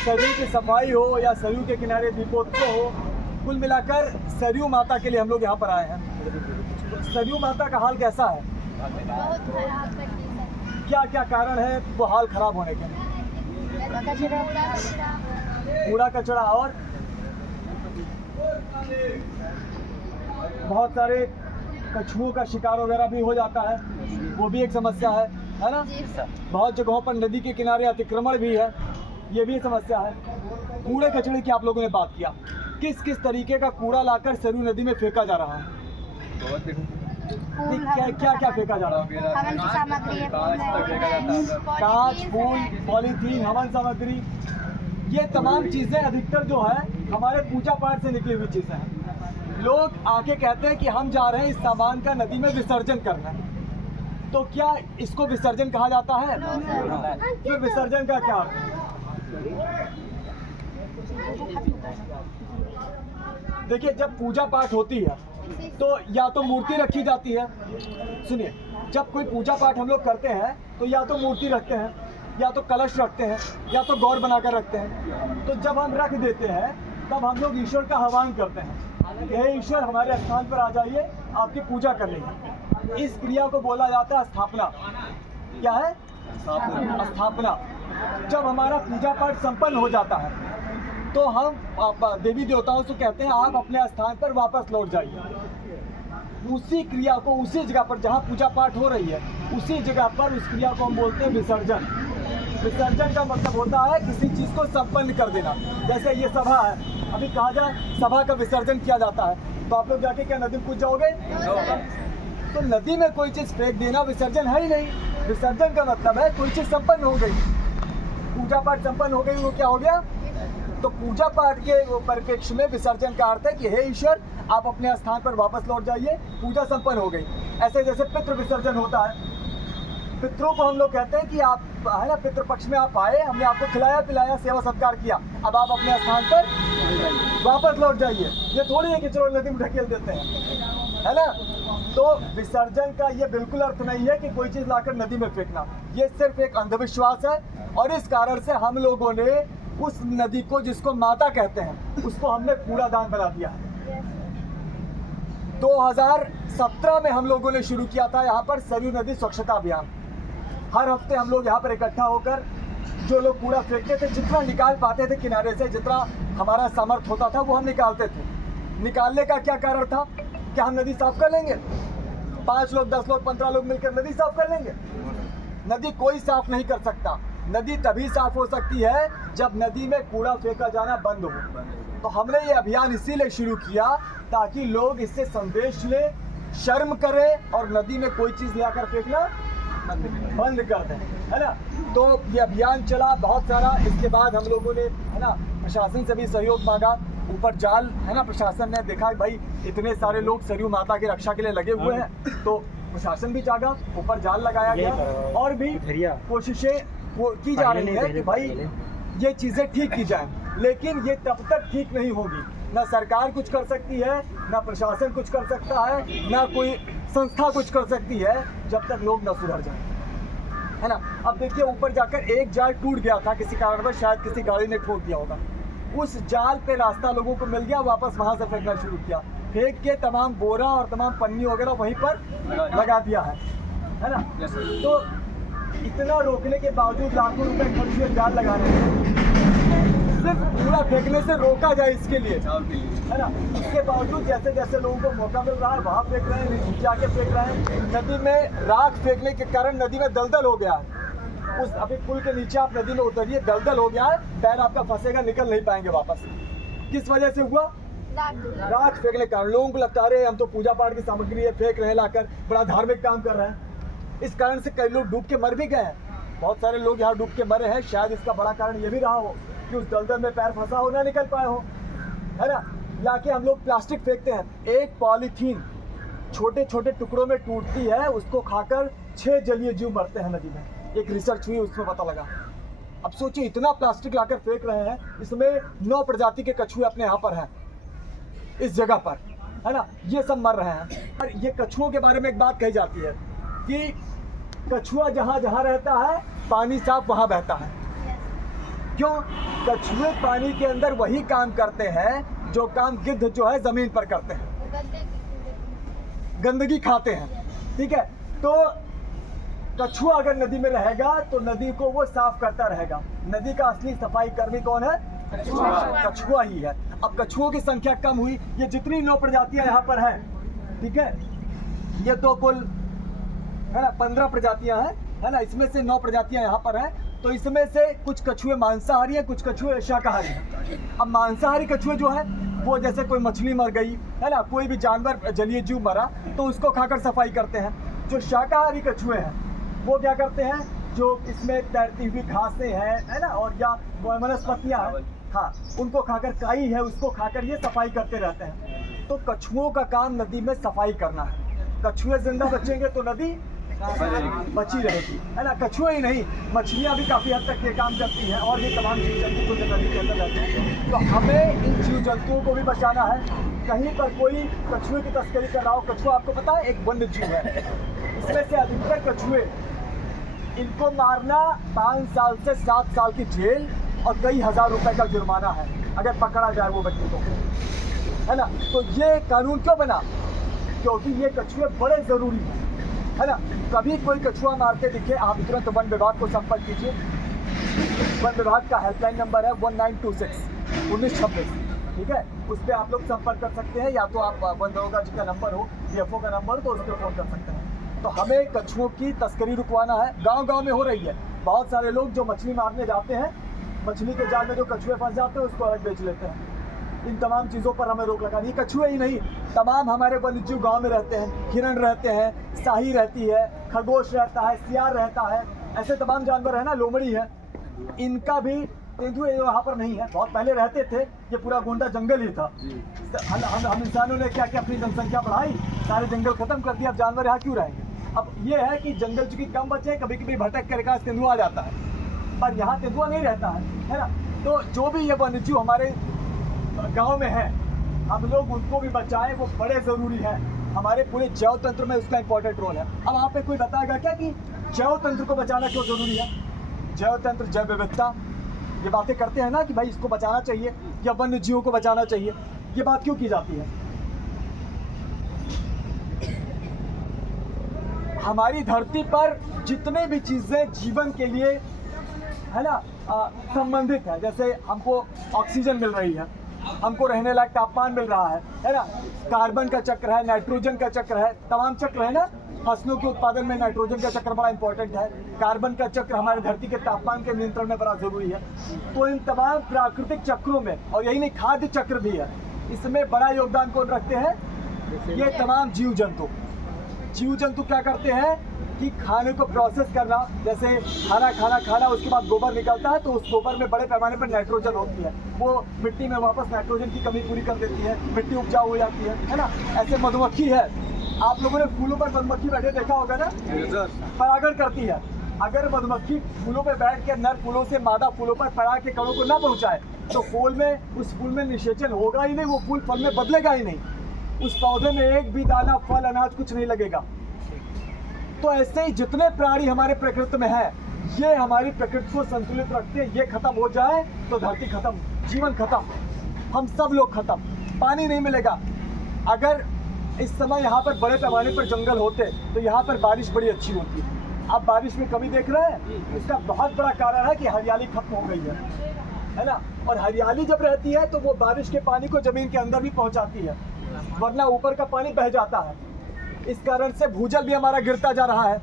सरयू की सफाई हो या सरयू के किनारे दीपोत्सव हो, कुल मिलाकर सरयू माता के लिए हम लोग यहाँ पर आए हैं। सरयू माता का हाल कैसा है? बहुत खराब कंडीशन है। क्या क्या कारण है वो हाल खराब होने के? कूड़ा कचरा और बहुत सारे कछुओं का शिकार वगैरह भी हो जाता है, वो भी एक समस्या है ना? बहुत जगहों पर नदी के किनारे अतिक्रमण भी है, ये भी समस्या है। कूड़े कचरे की आप लोगों ने बात किया, किस किस तरीके का कूड़ा लाकर सरयू नदी में फेंका जा रहा है? क्या क्या फेंका जा रहा है? हवन की सामग्री है, कांच, फूल, पॉलीथीन, हवन सामग्री, ये तमाम चीज़ें अधिकतर जो है हमारे पूजा पाठ से निकली हुई चीज़ें हैं। लोग आके कहते हैं कि हम जा रहे हैं इस सामान का नदी में विसर्जन करना, तो क्या इसको विसर्जन कहा जाता है? फिर विसर्जन का क्या अर्थ है? देखिए, जब पूजा पाठ होती है तो या तो मूर्ति रखी जाती है। सुनिए, जब कोई पूजा पाठ हम लोग करते हैं तो या तो मूर्ति रखते हैं, या तो कलश रखते हैं, या तो गौर बनाकर रखते हैं। तो जब हम रख देते हैं तब हम लोग ईश्वर का आह्वान करते हैं, हे ईश्वर हमारे स्थान पर आ जाइए, आपकी पूजा करनी है। इस क्रिया को बोला जाता है स्थापना। क्या है? स्थापना। जब हमारा पूजा पाठ संपन्न हो जाता है तो हम देवी देवताओं से कहते हैं आप अपने स्थान पर वापस लौट जाइए। उसी क्रिया को उसी जगह पर जहाँ पूजा पाठ हो रही है उसी जगह पर उस क्रिया को हम बोलते हैं विसर्जन। विसर्जन का मतलब होता है किसी चीज़ को संपन्न कर देना। जैसे ये सभा है, अभी कहा जाए सभा का विसर्जन किया जाता है, तो आप लोग जाके क्या नदी में कूद जाओगे? तो नदी में कोई चीज़ फेंक देना विसर्जन है ही नहीं। विसर्जन का मतलब है कोई चीज़ संपन्न हो गई, पूजा पाठ संपन्न हो गई, वो क्या हो गया? तो पूजा पाठ के परिप्रेक्ष्य में विसर्जन का अर्थ है कि हे ईश्वर आप अपने स्थान पर वापस लौट जाइए, पूजा संपन्न हो गई। ऐसे जैसे पितृ विसर्जन होता है, पितरों को हम लोग कहते हैं कि आप है ना, पितृपक्ष में आप आए, हमने आपको खिलाया पिलाया, सेवा सत्कार किया, अब आप अपने स्थान पर वापस लौट जाइए। ये थोड़ी है कि चलो नदी में ढकेल देते हैं, है ना? तो विसर्जन का ये बिल्कुल अर्थ नहीं है कि कोई चीज़ लाकर नदी में फेंकना, ये सिर्फ एक अंधविश्वास है। और इस कारण से हम लोगों ने उस नदी को, जिसको माता कहते हैं, उसको हमने कूड़ादान बना दिया है। 2017 में हम लोगों ने शुरू किया था यहाँ पर सरयू नदी स्वच्छता अभियान। हर हफ्ते हम लोग यहाँ पर इकट्ठा होकर जो लोग कूड़ा फेंकते थे, जितना निकाल पाते थे किनारे से, जितना हमारा सामर्थ्य होता था वो हम निकालते थे। निकालने का क्या कारण था? क्या हम नदी साफ कर लेंगे? 5 लोग, 10 लोग, 15 लोग मिलकर नदी साफ कर लेंगे? नदी कोई साफ नहीं कर सकता। नदी तभी साफ हो सकती है जब नदी में कूड़ा फेंका जाना बंद हो। तो हमने ये अभियान इसीलिए शुरू किया ताकि लोग इससे संदेश ले, शर्म करें और नदी में कोई चीज़ लाकर फेंकना बंद कर दें, है ना? तो ये अभियान चला बहुत सारा। इसके बाद हम लोगों ने, है ना, प्रशासन से भी सहयोग मांगा। ऊपर जाल, है ना, प्रशासन ने देखा भाई इतने सारे लोग सरयू माता की रक्षा के लिए लगे हुए हैं, तो प्रशासन भी जागा, ऊपर जाल लगाया गया और भी कोशिशें की जा रही है कि भाई ये चीज़ें ठीक की जाए। लेकिन ये तब तक ठीक नहीं होगी, ना सरकार कुछ कर सकती है, ना प्रशासन कुछ कर सकता है, ना कोई संस्था कुछ कर सकती है, जब तक लोग न सुधर जाए, है ना? अब देखिए, ऊपर जाकर एक जाल टूट गया था किसी कारणवश, शायद किसी गाड़ी ने ठोक दिया होगा। उस जाल पे रास्ता लोगों को मिल गया, वापस वहाँ से फेंकना शुरू किया। फेंक के तमाम बोरा और तमाम पन्नी वगैरह वहीं पर लगा दिया है ना? तो इतना रोकने के बावजूद लाखों रुपए खर्च हुए जाल लगाने में, सिर्फ कूड़ा फेंकने से रोका जाए इसके लिए, है ना? इसके बावजूद जैसे जैसे लोगों को मौका मिल रहा है वहाँ फेंक रहे हैं, जाके फेंक रहे हैं। नदी में राख फेंकने के कारण नदी में दलदल हो गया है। उस अभी पुल के नीचे आप नदी में उतरिए, दलदल हो गया है, पैर आपका फंसेगा, निकल नहीं पाएंगे वापस। किस वजह से हुआ? राख फेंकने के कारण। लोगों को लगता है हम तो पूजा पाठ की सामग्री है फेंक रहे हैं लाकर, बड़ा धार्मिक काम कर रहे हैं। इस कारण से कई लोग डूब के मर भी गए हैं। बहुत सारे लोग यहाँ डूब के मरे हैं। शायद इसका बड़ा कारण ये भी रहा हो कि उस दलदल में पैर फंसा हो, ना निकल पाए हो, है ना? या कि हम लोग प्लास्टिक फेंकते हैं। एक पॉलीथीन छोटे छोटे टुकड़ों में टूटती है, उसको खाकर 6 जलीय जीव मरते हैं नदी में। एक रिसर्च हुई, उसमें पता लगा। अब सोचिए, इतना प्लास्टिक लाकर फेंक रहे हैं, इसमें 9 प्रजाति के कछुए अपने यहाँ पर हैं, इस जगह पर, है ना? ये सब मर रहे हैं। और ये कछुओं के बारे में एक बात कही जाती है कि कछुआ जहाँ जहाँ रहता है पानी साफ वहाँ बहता है। क्यों? कछुए पानी के अंदर वही काम करते हैं जो काम गिद्ध जो है जमीन पर करते हैं, गंदगी खाते हैं। ठीक है, तो कछुआ अगर नदी में रहेगा तो नदी को वो साफ करता रहेगा। नदी का असली सफाई कर्मी कौन है? कछुआ ही है। अब कछुओं की संख्या कम हुई, ये जितनी 9 प्रजातियां यहाँ पर हैं, ठीक है, ये तो कुल है ना 15 प्रजातियां हैं, है ना, इसमें से 9 प्रजातियां यहाँ पर हैं। तो इसमें से कुछ कछुए मांसाहारी हैं, कुछ कछुए शाकाहारी हैं। अब मांसाहारी कछुए जो है वो जैसे कोई मछली मर गई, है ना, कोई भी जानवर जलीय जीव मरा तो उसको खाकर सफाई करते हैं। जो शाकाहारी कछुए हैं वो क्या करते हैं, जो इसमें तैरती हुई घासें हैं, है ना, और या वनस्पतियां हैं, हाँ, उनको खाकर, काई है उसको खाकर ये सफाई करते रहते हैं। तो कछुओं का काम नदी में सफाई करना है। कछुए जिंदा बचेंगे तो नदी बची रहेगी, है ना। कछुए ही नहीं, मछलियाँ भी काफ़ी हद तक ये काम करती हैं, और ये तमाम जीव जंतु जो नदी के अंदर रहते हैं। तो हमें इन जीव जंतुओं को भी बचाना है। कहीं पर कोई कछुए की तस्करी कर रहा हो, कछुआ आपको पता है एक वन्य जीव है, इसमें से अधिकतर कछुए, इनको मारना 5 साल से 7 साल की जेल और कई हजार रुपए का जुर्माना है अगर पकड़ा जाए वो व्यक्ति को, है ना। तो ये कानून क्यों बना? क्योंकि ये कछुए बड़े ज़रूरी हैं, है ना। कभी कोई कछुआ मारते दिखे, आप तुरंत वन विभाग को संपर्क कीजिए। वन विभाग का हेल्पलाइन नंबर है 1926, ठीक है, उस पर आप लोग संपर्क कर सकते हैं, या तो आप वन दरोगा जी का नंबर हो, DFO का नंबर, तो उस पर फ़ोन कर सकते हैं। तो हमें कछुओं की तस्करी रुकवाना है। गांव-गांव में हो रही है, बहुत सारे लोग जो मछली मारने जाते हैं, मछली के जाल में जो कछुए फंस जाते हैं उसको अलग बेच लेते हैं। इन तमाम चीज़ों पर हमें रोक लगानी। कछुए ही नहीं, तमाम हमारे वन्यजीव गांव में रहते हैं, हिरण रहते हैं, शाही रहती है, खरगोश रहता है, सियार रहता है, ऐसे तमाम जानवर है ना, लोमड़ी है, इनका भी तेंदुए यहाँ पर नहीं है, बहुत पहले रहते थे, ये पूरा गोंडा जंगल ही था। हम इंसानों ने क्या क्या अपनी जनसंख्या बढ़ाई, सारे जंगल खत्म कर दिया, अब जानवर यहाँ क्यों रहेंगे? अब ये है कि जंगल चूंकि कम बचे, कभी कभी भटक कर एकाध तेंदुआ आ जाता है, पर यहाँ तेंदुआ नहीं रहता है ना। तो जो भी ये वन्यजीव हमारे गांव में है, हम लोग उनको भी बचाएं, वो बड़े ज़रूरी है। हमारे पूरे जैव तंत्र में उसका इंपॉर्टेंट रोल है। अब आप पे कोई बताएगा क्या कि जैव तंत्र को बचाना क्यों ज़रूरी है? जैव तंत्र, जैव विविधता, ये बातें करते हैं ना कि भाई इसको बचाना चाहिए या वन्य जीवों को बचाना चाहिए, ये बात क्यों की जाती है? हमारी धरती पर जितने भी चीज़ें जीवन के लिए, है ना, संबंधित है, जैसे हमको ऑक्सीजन मिल रही है, हमको रहने लायक तापमान मिल रहा है ना, कार्बन का चक्र है, नाइट्रोजन का चक्र है, तमाम चक्र है ना। फसलों के उत्पादन में नाइट्रोजन का चक्र बड़ा इंपॉर्टेंट है, कार्बन का चक्र हमारे धरती के तापमान के नियंत्रण में बड़ा ज़रूरी है। तो इन तमाम प्राकृतिक चक्रों में, और यही नहीं, खाद्य चक्र भी है, इसमें बड़ा योगदान कौन रखते हैं? ये तमाम जीव जंतु। जीव जंतु क्या करते हैं कि खाने को प्रोसेस करना, जैसे खाना उसके बाद गोबर निकलता है, तो उस गोबर में बड़े पैमाने पर नाइट्रोजन होती है, वो मिट्टी में वापस नाइट्रोजन की कमी पूरी कर देती है, मिट्टी उपजाऊ हो जाती है ना। ऐसे मधुमक्खी है, आप लोगों ने फूलों पर मधुमक्खी बैठे देखा होगा ना, परागण करती है। अगर मधुमक्खी फूलों पर बैठ कर नर फूलों से मादा फूलों पर पराग के कणों को ना पहुँचाए तो फूल में, उस फूल में निषेचन होगा ही नहीं, वो फूल फल में बदलेगा ही नहीं, उस पौधे में एक भी दाना, फल, अनाज कुछ नहीं लगेगा। तो ऐसे ही जितने प्राणी हमारे प्रकृति में है, ये हमारी प्रकृति को संतुलित रखते हैं। ये खत्म हो जाए तो धरती खत्म, जीवन खत्म, हम सब लोग खत्म, पानी नहीं मिलेगा। अगर इस समय यहाँ पर बड़े पैमाने पर जंगल होते तो यहाँ पर बारिश बड़ी अच्छी होती। अब बारिश में कमी देख रहे हैं, इसका बहुत बड़ा कारण है कि हरियाली खत्म हो गई है ना। और हरियाली जब रहती है तो वो बारिश के पानी को जमीन के अंदर भी पहुँचाती है, वरना ऊपर का पानी बह जाता है। इस कारण से भूजल भी हमारा गिरता जा रहा है।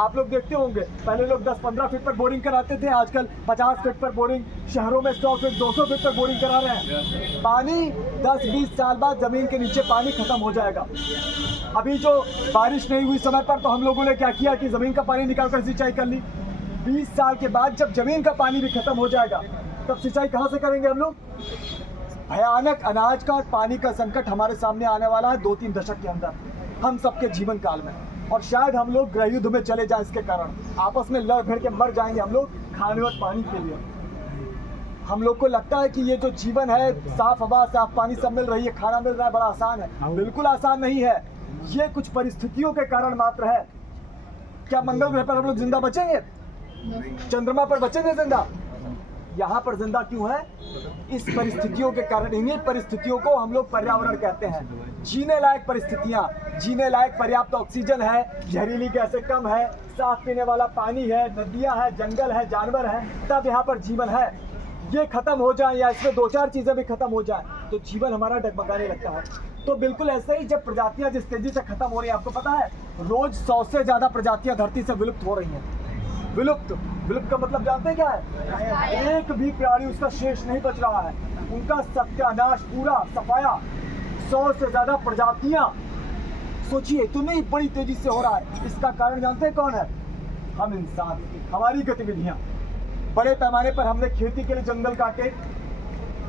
आप लोग देखते होंगे, पहले लोग 10-15 फीट पर बोरिंग कराते थे, आजकल 50 फीट पर बोरिंग, शहरों में 100 फीट 200 फीट पर बोरिंग करा रहे हैं। पानी 10-20 साल बाद जमीन के नीचे पानी खत्म हो जाएगा। अभी जो बारिश नहीं हुई समय पर, तो हम लोगों ने क्या किया कि ज़मीन का पानी निकाल कर सिंचाई कर ली। 20 साल के बाद जब ज़मीन का पानी भी खत्म हो जाएगा, तब सिंचाई कहाँ से करेंगे हम लोग? भयानक अनाज का और पानी का संकट हमारे सामने आने वाला है 2-3 दशक के अंदर, हम सबके जीवन काल में। और शायद हम लोग गृह युद्ध में चले जाएं, इसके कारण आपस में लड़ भिड़ के मर जाएंगे हम लोग खाने और पानी के लिए। हम लोग को लगता है कि ये जो जीवन है, साफ हवा, साफ पानी सब मिल रही है, खाना मिल रहा है, बड़ा आसान है। बिल्कुल आसान नहीं है, ये कुछ परिस्थितियों के कारण मात्र है। क्या मंगल ग्रह पर हम लोग जिंदा बचेंगे? चंद्रमा पर बचेंगे जिंदा? यहाँ पर जिंदा क्यों है? इस परिस्थितियों के कारण। इन्हीं परिस्थितियों को हम लोग पर्यावरण कहते हैं। जीने लायक परिस्थितियाँ, जीने लायक पर्याप्त ऑक्सीजन है, जहरीली गैसें कम है, साफ पीने वाला पानी है, नदियाँ है, जंगल है, जानवर है, तब यहाँ पर जीवन है। ये खत्म हो जाए या इसमें 2-4 चीज़ें भी खत्म हो जाए तो जीवन हमारा डगमगाने लगता है। तो बिल्कुल ऐसे ही जब प्रजातियां जिस तेजी से खत्म हो रही हैं, आपको पता है रोज 100 से ज़्यादा प्रजातियां धरती से विलुप्त हो रही हैं। विलुप्त का मतलब जानते हैं क्या है? एक भी प्राणी उसका शेष नहीं बच रहा है, उनका सत्यानाश पूरा सफाया। 100 से ज़्यादा प्रजातियां, सोचिए इतनी बड़ी तेजी से हो रहा है। इसका कारण जानते हैं कौन है? हम इंसान, हमारी गतिविधियां। बड़े पैमाने पर हमने खेती के लिए जंगल काटे,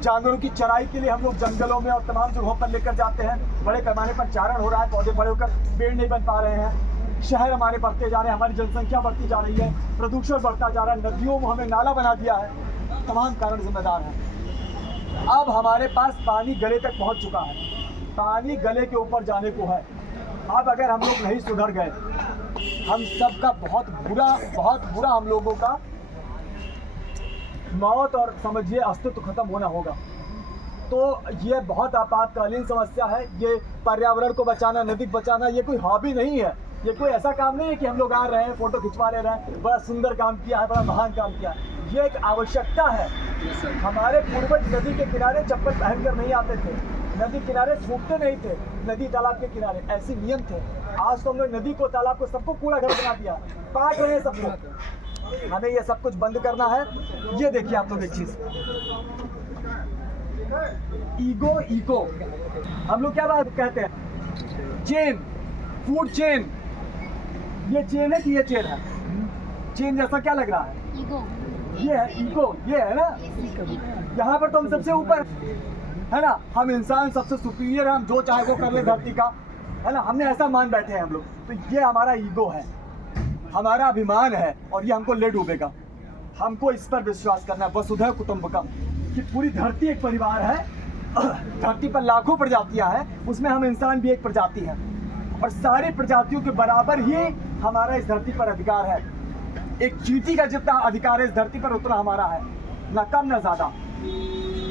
जानवरों की चराई के लिए हम लोग जंगलों में और तमाम जगहों पर लेकर जाते हैं। बड़े पैमाने पर चारण हो रहा है, पौधे बड़े होकर पेड़ नहीं बन पा रहे हैं। शहर हमारे बढ़ते जा रहे हैं, हमारी जनसंख्या बढ़ती जा रही है, प्रदूषण बढ़ता जा रहा है, नदियों में हमने नाला बना दिया है। तमाम कारण जिम्मेदार हैं। अब हमारे पास पानी गले तक पहुंच चुका है, पानी गले के ऊपर जाने को है। अब अगर हम लोग नहीं सुधर गए, हम सबका बहुत बुरा हम लोगों का मौत और समझिए अस्तित्व खत्म होना होगा। तो ये बहुत आपातकालीन समस्या है। ये पर्यावरण को बचाना, नदी को बचाना, ये कोई हॉबी नहीं है, ये कोई ऐसा काम नहीं है कि हम लोग आ रहे हैं फोटो खिंचवा ले रहे हैं, बड़ा सुंदर काम किया है, बड़ा महान काम किया है। ये एक आवश्यकता है। हमारे पूर्वज नदी के किनारे चप्पल पहनकर नहीं आते थे, नदी किनारे थूकते नहीं थे, नदी तालाब के किनारे ऐसे नियम थे। आज तो हम लोग नदी को, तालाब को, सबको कूड़ा घर बना दिया, काट रहे हैं सब लोग। हमें ये सब कुछ बंद करना है। ये देखिए आप लोग एक चीज, ईगो हम लोग क्या बात कहते हैं? Chain, food chain. ये चेन है कि ये चेन है? चेन जैसा क्या लग रहा है? ईगो। ये है ईगो, ये है ना। यहाँ पर तो हम सबसे ऊपर है ना, हम इंसान सबसे सुपीरियर, हम जो चाहे वो कर ले धरती का, है ना, हमने ऐसा मान बैठे हैं हम लोग। तो ये हमारा ईगो है, हमारा अभिमान है, और ये हमको ले डूबेगा। हमको इस पर विश्वास करना है, वसुधैव कुटुंबकम, कि पूरी धरती एक परिवार है। धरती पर लाखों प्रजातियां हैं, उसमें हम इंसान भी एक प्रजाति है, और सारी प्रजातियों के बराबर ही हमारा इस धरती पर अधिकार है। एक चींटी का जितना अधिकार है इस धरती पर, उतना हमारा है, ना कम ना ज्यादा,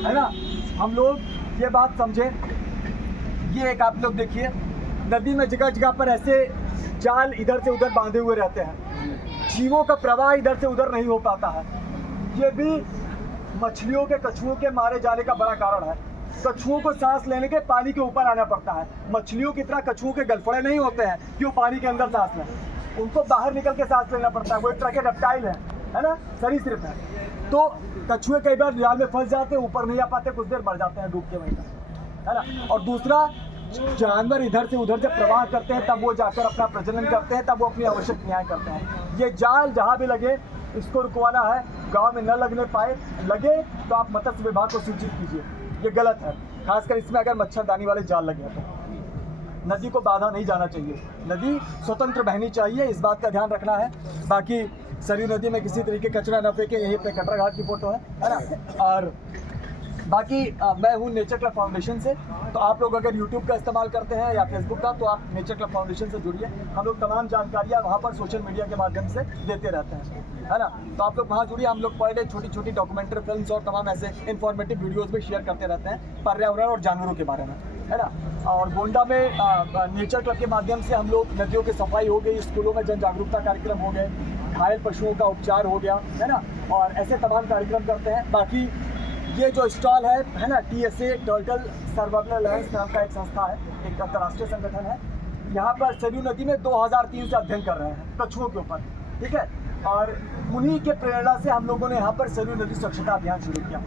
है ना। हम लोग ये बात समझे। ये एक आप लोग देखिए, नदी में जगह जगह पर ऐसे जाल इधर से उधर बांधे हुए रहते हैं, जीवों का प्रवाह इधर से उधर नहीं हो पाता है। ये भी मछलियों के, कछुओं के मारे जाने का बड़ा कारण है। कछुओं को सांस लेने के पानी के ऊपर आना पड़ता है। मछलियों की तरह कछुओं के गलफड़े नहीं होते हैं कि वो पानी के अंदर सांस लें, उनको बाहर निकल के सांस लेना पड़ता है। वो एक तरह के रेप्टाइल है ना, सरीसृप है। तो कछुए कई बार जाल में फंस जाते हैं, ऊपर नहीं आ पाते, कुछ देर मर जाते हैं डूब के वहीं, है ना। और दूसरा, जानवर इधर से उधर जब प्रवाह करते हैं तब वो जाकर अपना प्रजनन करते हैं, तब वो अपनी आवश्यक न्याय करते हैं। ये जाल जहाँ भी लगे इसको रुकवाना है, गांव में न लगने पाए, लगे तो आप मत्स्य विभाग को सूचित कीजिए। ये गलत है, खासकर इसमें अगर मच्छरदानी वाले जाल लगे हैं तो। नदी को बाधा नहीं जाना चाहिए, नदी स्वतंत्र बहनी चाहिए, इस बात का ध्यान रखना है। बाकी सरयू नदी में किसी तरीके कचरा न फेंके, यहीं पे कटरा घाट की फोटो है ना। और बाकी मैं हूँ नेचर क्लब फाउंडेशन से, तो आप लोग अगर यूट्यूब का इस्तेमाल करते हैं या फेसबुक का, तो आप नेचर क्लब फाउंडेशन से जुड़िए। हम लोग तमाम जानकारियाँ वहाँ पर सोशल मीडिया के माध्यम से देते रहते हैं, है ना। तो आप लोग वहाँ जुड़िए। हम लोग पर डे छोटी छोटी डॉक्यूमेंट्री फिल्म्स और तमाम ऐसे इन्फॉर्मेटिव वीडियोज़ भी शेयर करते रहते हैं पर्यावरण और जानवरों के बारे में, है ना। और गोंडा में नेचर क्लब के माध्यम से हम लोग नदियों की सफाई हो गई, स्कूलों में जन जागरूकता कार्यक्रम हो गए, घायल पशुओं का उपचार हो गया, है ना, और ऐसे तमाम कार्यक्रम करते हैं। बाकी ये जो स्टॉल है ना, TSA टर्टल सर्वाइवल अलायंस नाम का एक संस्था है, एक अंतर्राष्ट्रीय संगठन है। यहाँ पर सरयू नदी में 2003 से अध्ययन कर रहे हैं कछुओं के ऊपर, ठीक है। और उन्हीं के प्रेरणा से हम लोगों ने यहाँ पर सरयू नदी स्वच्छता अभियान शुरू किया,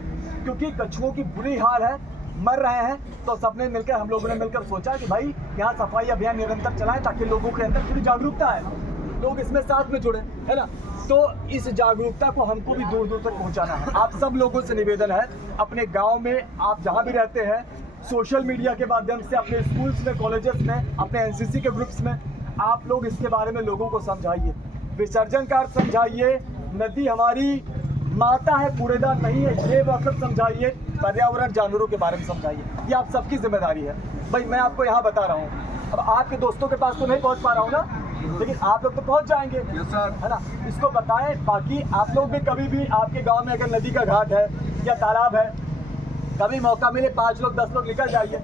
क्योंकि कछुओं की बुरी हाल है, मर रहे हैं। तो सबने मिलकर, हम लोगों ने मिलकर सोचा कि भाई यहाँ सफाई अभियान निरंतर चलाएं, ताकि लोगों के अंदर पूरी जागरूकता है, लोग इसमें साथ में जुड़े, है ना। तो इस जागरूकता को हमको भी दूर दूर तक पहुंचाना है। आप सब लोगों से निवेदन है, अपने गांव में, आप जहां भी रहते हैं, सोशल मीडिया के माध्यम से, अपने स्कूल्स में, कॉलेजेस में, अपने NCC के ग्रुप्स में आप लोग इसके बारे में लोगों को समझाइए, विसर्जन का अर्थ समझाइए। नदी हमारी माता है, कूड़ेदार नहीं है, ये मतलब समझाइए। पर्यावरण, जानवरों के बारे में समझाइए, ये आप सबकी जिम्मेदारी है। भाई मैं आपको यहाँ बता रहा हूँ, अब आपके दोस्तों के पास तो नहीं पहुँच पा रहा हूँ ना, लेकिन आप लोग तो पहुंच जाएंगे, है ना। इसको बताएं। बाकी आप लोग भी कभी भी आपके गांव में अगर नदी का घाट है या तालाब है, कभी मौका मिले 5 लोग 10 लोग निकल जाइए,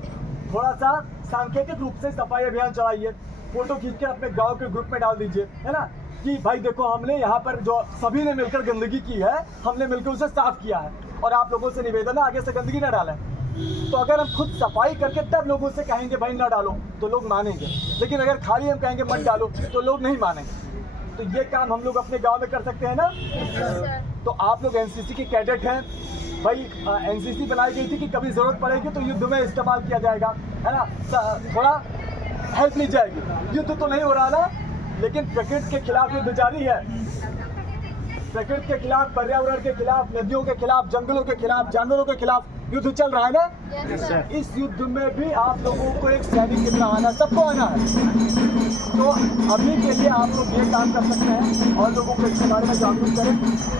थोड़ा सा सांकेतिक रूप से सफाई अभियान चलाइए, फोटो खींच के अपने गांव के ग्रुप में डाल दीजिए, है ना, कि भाई देखो हमने यहाँ पर जो सभी ने मिलकर गंदगी की है, हमने मिलकर उसे साफ किया है और आप लोगों से निवेदन है आगे से गंदगी ना डालें। तो अगर हम खुद सफाई करके तब लोगों से कहेंगे भाई ना डालो तो लोग मानेंगे, लेकिन अगर खाली हम कहेंगे मत डालो तो लोग नहीं मानेंगे। तो ये काम हम लोग अपने गांव में कर सकते हैं ना। तो आप लोग एनसीसी के कैडेट हैं भाई, एनसीसी बनाई गई थी कि कभी जरूरत पड़ेगी तो युद्ध में इस्तेमाल किया जाएगा, है ना, थोड़ा हेल्प ली जाएगी। युद्ध तो नहीं हो रहा ना, लेकिन प्रकृति के खिलाफ युद्ध जारी है। प्रकृति के खिलाफ, पर्यावरण के खिलाफ, नदियों के खिलाफ, जंगलों के खिलाफ, जानवरों के खिलाफ युद्ध चल रहा है ना। इस युद्ध में भी आप लोगों को एक सैनिक की तरह आना, सबको आना है। तो अभी के लिए आप लोग ये काम कर सकते हैं और लोगों को इसके बारे में जागरूक करें।